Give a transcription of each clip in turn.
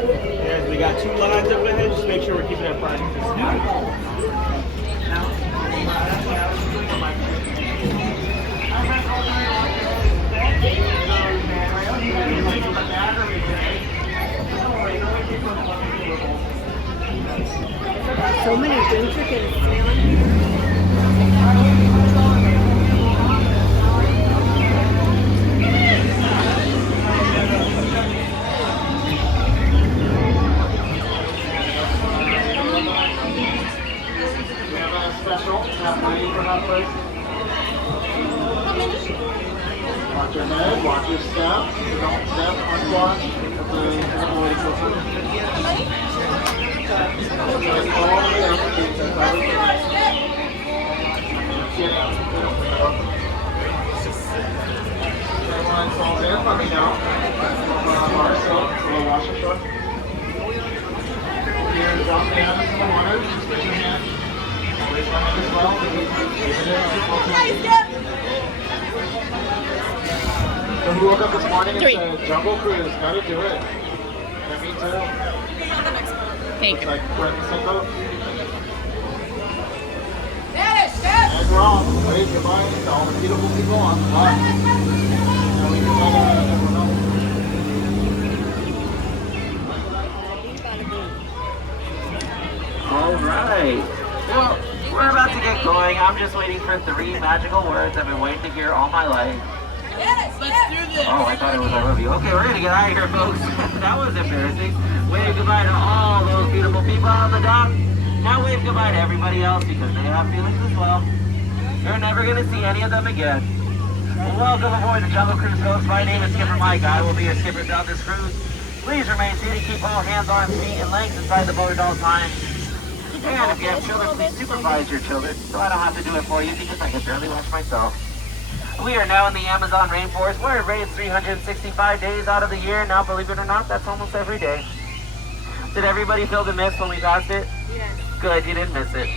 Yes, we got 2 lines up ahead. Just make sure we're keeping that front. So many green chickens, man. Special, have ready for that place. Watch your head, watch your step. Don't step, unclutch. Everyone falls in, let me know. We'll wash your foot. Here, drop the hand in the water. Just put your hand. Raise my hand as well. So we woke up this morning and said, Jungle Cruise, gotta do it. Yeah, me too. Thank you. Like, we're in the same boat. And we're on. Wave goodbye to all the beautiful people on the bus. And we can let everyone know. All right. Well, we're about to get going. I'm just waiting for 3 magical words I've been waiting to hear all my life. Yes, let's do this. Oh, I thought it was I love you. Okay, we're gonna get out of here, folks. That was embarrassing. Wave goodbye to all those beautiful people on the dock. Now wave goodbye to everybody else because they have feelings as well. You're never gonna see any of them again. Well, welcome aboard the Jungle Cruise, folks. My name is Skipper Mike. I will be your skipper throughout this cruise. Please remain seated. Keep all hands, arms, feet, and legs inside the boat at all times. And if you have children, please supervise your children so I don't have to do it for you because I can barely watch myself. We are now in the Amazon rainforest where it rains 365 days out of the year. Now, believe it or not, that's almost every day. Did everybody feel the mist when we passed it? Yes. Good, you didn't miss it.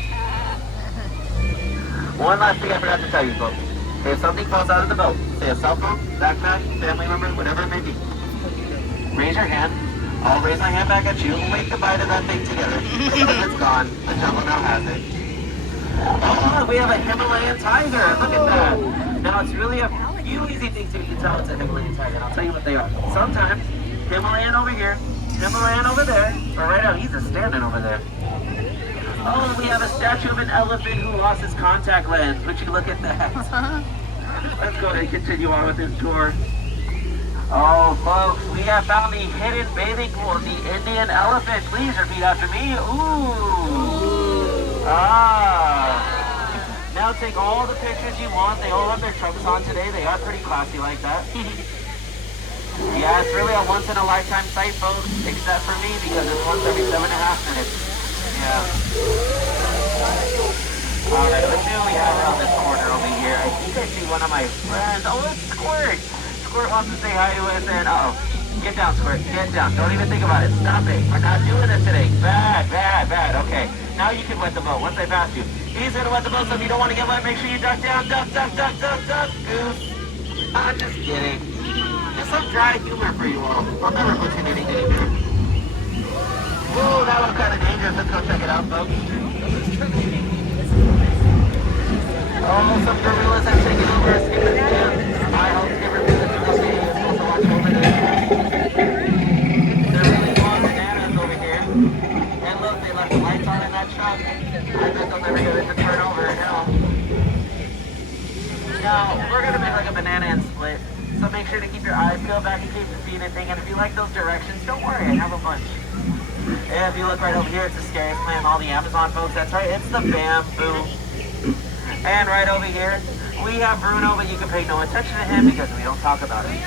One last thing I forgot to tell you, folks. If something falls out of the boat, say a cell phone, backpack, family member, whatever it may be, raise your hand. I'll raise my hand back at you and wave goodbye to that thing together. Because it's gone. The jungle now has it. Oh, we have a Himalayan tiger. Look at that. Now, it's really a few easy things you can tell it's a Himalayan tiger. And I'll tell you what they are. Sometimes, Himalayan over here, Himalayan over there, but right now he's just standing over there. Oh, we have a statue of an elephant who lost his contact lens. Would you look at that? Let's go ahead and continue on with this tour. Oh, folks, we have found the hidden bathing pool of the Indian elephant. Please repeat after me. Ooh. Ah. Now take all the pictures you want. They all have their trunks on today. They are pretty classy like that. Yeah, it's really a once-in-a-lifetime sight, folks, except for me because it's once every 7.5 minutes. Yeah. All right, let's see what we have around this corner over here. I think I see one of my friends. Oh, it's Squirt. Squirt wants to say hi to us and get down, Squirt, get down. Don't even think about it. Stop it. We're not doing this today. Bad, bad, bad. Okay, now you can wet the boat once I pass you. He's gonna wet the boat, so if you don't want to get wet, make sure you duck down. Duck, duck, duck, duck, duck. Goose. I'm just kidding. Just some dry humor for you all. I'll never put in anything in there. Whoa, that was kind of dangerous. Let's go check it out, folks. Oh, some gorillas have taken over. Skipper Jam. I hope Skipper Jam is also watching over there. They're really long bananas over here. And look, they left the lights on in that truck. I bet they'll never get it to turn over now. Now, we're going to make like a banana and split. So make sure to keep your eyes peeled back in case you see anything. And if you like those directions, don't worry, I have a bunch. And if you look right over here, it's the scariest plant in all the Amazon, folks. That's right, it's the bamboo. And right over here, we have Bruno, but you can pay no attention to him because we don't talk about him.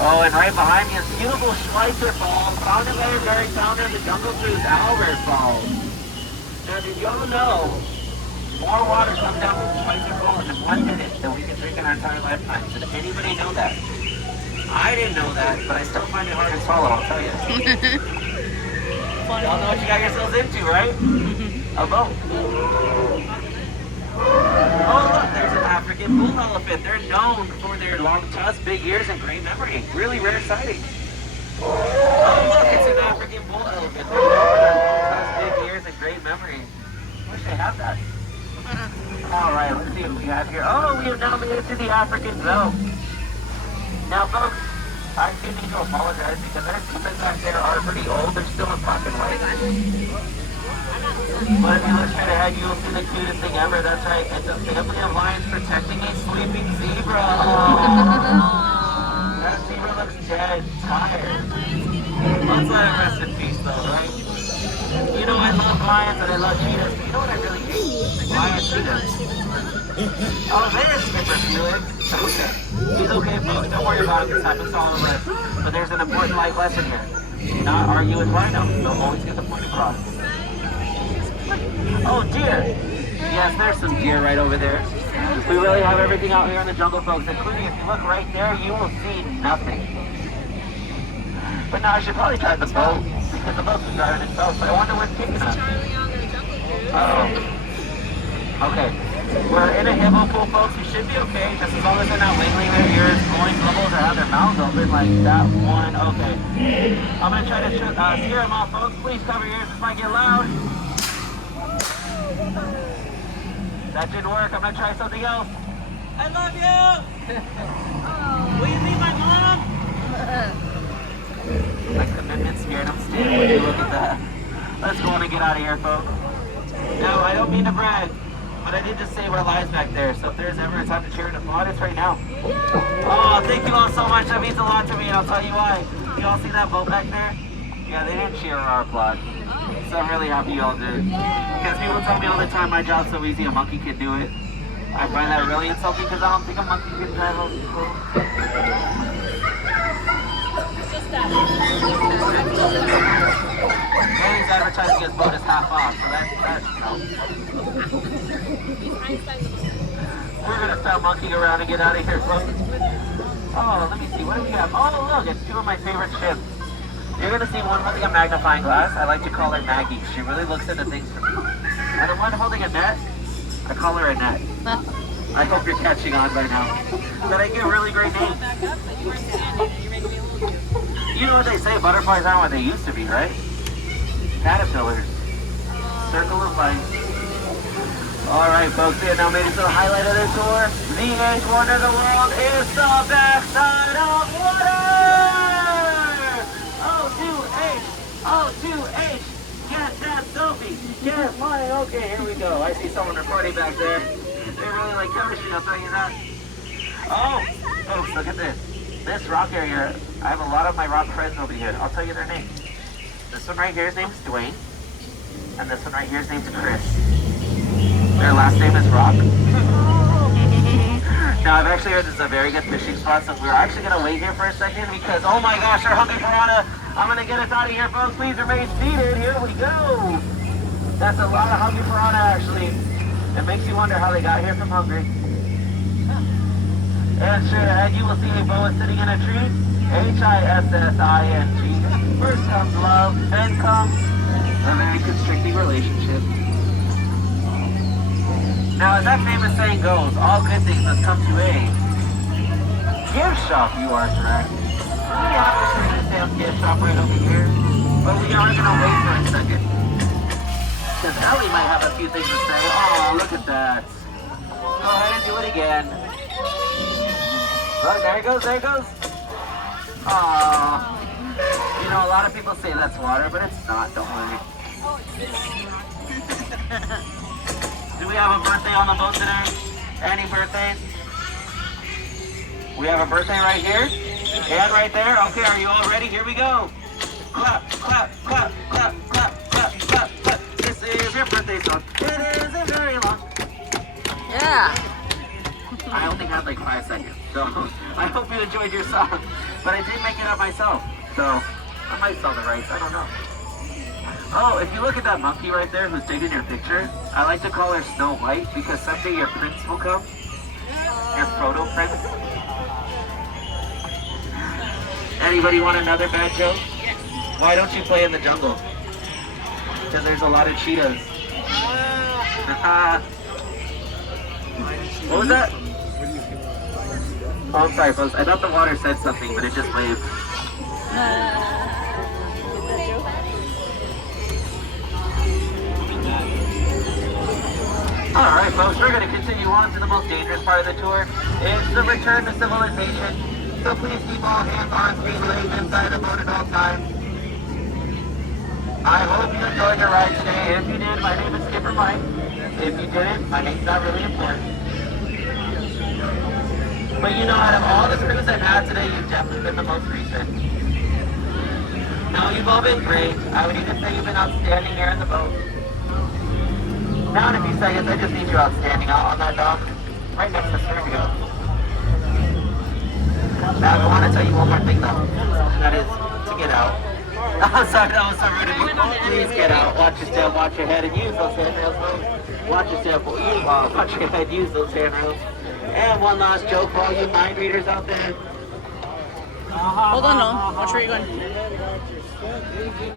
Oh, and right behind me is beautiful Schweitzer Falls, founded by the very founder of the Jungle Cruise, Albert Falls. Now, did y'all know more water comes down from Schweitzer Falls in 1 minute than we can drink in our entire lifetime? Did anybody know that? I didn't know that, but I still find it hard to swallow, I'll tell you. Y'all know what you got yourselves into, right? A boat. Oh, look, there's an African African bull elephant. They're known for their long tusks, big ears, and great memory. Really rare sighting. Oh, look, it's an African bull elephant. They're known for their long tusks, big ears, and great memory. Wish they had that. All right, let's see what we have here. Oh, we have now made it to the African belt. Now, folks, I do need to apologize because our teammates back there are pretty old. They're still in black and white. But if you look straight ahead, you'll see the cutest thing ever. That's right. It's a family of lions protecting a sleeping zebra. That zebra looks dead, tired. Let's let it rest in peace, though, right? You know, I love lions and I love cheetahs. But you know what I really hate? Lions, cheetahs. Oh, there's Skipper Felix. Okay. He's okay, folks. Don't worry about him. This happens all over. But there's an important life lesson here. Do not argue with rhinos. They'll always get the point across. Oh dear! Yes, there's some deer right over there. We really have everything out here in the jungle, folks, including if you look right there, you will see nothing. But now I should probably drive the boat, because the boat's driving itself, but I wonder what's taking us. Oh. Okay. We're in a hippo pool, folks. We should be okay, just as long as they're not wiggling their ears, blowing bubbles, or have their mouths open like that one. Okay. I'm going to try to scare them off, folks. Please cover your ears. This might get loud. That didn't work. I'm gonna try something else. I love you! Will you meet my mom? My commitment scared him still. Would you look at that? Let's go on and get out of here, folks. No, I don't mean to brag, but I did just save our lives back there, so if there's ever a time to cheer and applaud, it's right now. Oh, thank you all so much. That means a lot to me, and I'll tell you why. You all see that boat back there? Yeah, they didn't cheer or applaud. So I'm really happy you all did. Because people tell me all the time my job's so easy, a monkey can do it. I find that really insulting because I don't think a monkey can drive a boat. And he's advertising his boat is half off, so that's no. We're going to stop monkeying around and get out of here, folks. Oh, let me see. What do we have? Oh, look, it's two of my favorite ships. You're going to see one holding a magnifying glass. I like to call her Maggie. She really looks into things for me. And the one holding a net, I call her Annette. I hope you're catching on by now. Did I get a really great name? You know what they say, butterflies aren't what they used to be, right? Caterpillars. Circle of life. Alright, folks, we have now made it to the highlight of the tour. The eighth wonder of the world is the backside of water! O2H, get that selfie, get mine. Okay, here we go. I see someone recording back there. They really like chemistry, I'll tell you that. Oh, folks, look at this. This rock area, I have a lot of my rock friends over here. I'll tell you their names. This one right here, his name is Dwayne. And this one right here, his name is Chris. Their last name is Rock. Now, I've actually heard this is a very good fishing spot, so we're actually going to wait here for a second because, oh my gosh, our hungry piranha. I'm going to get us out of here, folks. Please remain seated. Here we go. That's a lot of hungry piranha, actually. It makes you wonder how they got here from hungry. And straight ahead, you will see a boa sitting in a tree. H-I-S-S-I-N-G. First comes love, then comes a very constricting relationship. Now, as that famous saying goes, all good things must come to a gift shop, you are correct. We have to see this damn gift shop right over here, but we are going to wait for a second. Because Ellie might have a few things to say. Oh, look at that. Go ahead and do it again. Look, there it goes, there it goes. Oh, you know, a lot of people say that's water, but it's not, don't worry. Do we have a birthday on the boat today? Any birthdays? We have a birthday right here and right there. Okay, are you all ready? Here we go. Clap, clap, clap, clap, clap, clap, clap, clap. This is your birthday song. It isn't very long. Yeah. I only had like 5 seconds, so I hope you enjoyed your song. But I did make it up myself, so I might sell the rights. I don't know. Oh, if you look at that monkey right there who's taking your picture, I like to call her Snow White because someday your prince will come. Your proto prince. Anybody want another bad joke? Yes. Why don't you play in the jungle? Because there's a lot of cheetahs. What was that? Oh, I'm sorry, folks. I thought the water said something, but it just waved. Alright, folks, we're going to continue on to the most dangerous part of the tour. It's the return to civilization. So please keep all hands, arms, feet, legs inside the boat at all times. I hope you enjoyed your ride today. If you did, my name is Skipper Mike. If you didn't, my name's not really important. But you know, out of all the cruises I've had today, you've definitely been the most recent. No, you've all been great. I would even say you've been outstanding here in the boat. Now in a few seconds, I just need you outstanding out on that dock, right next to Sergio. Now, I want to tell you one more thing though, and that is to get out. I'm sorry, that was so rude of you. Please get out. Watch your step, watch your head, and use those handrails, folks. Watch your step, watch your head, use those handrails. And one last joke for all you mind readers out there. Hold on, no. Watch where you're going.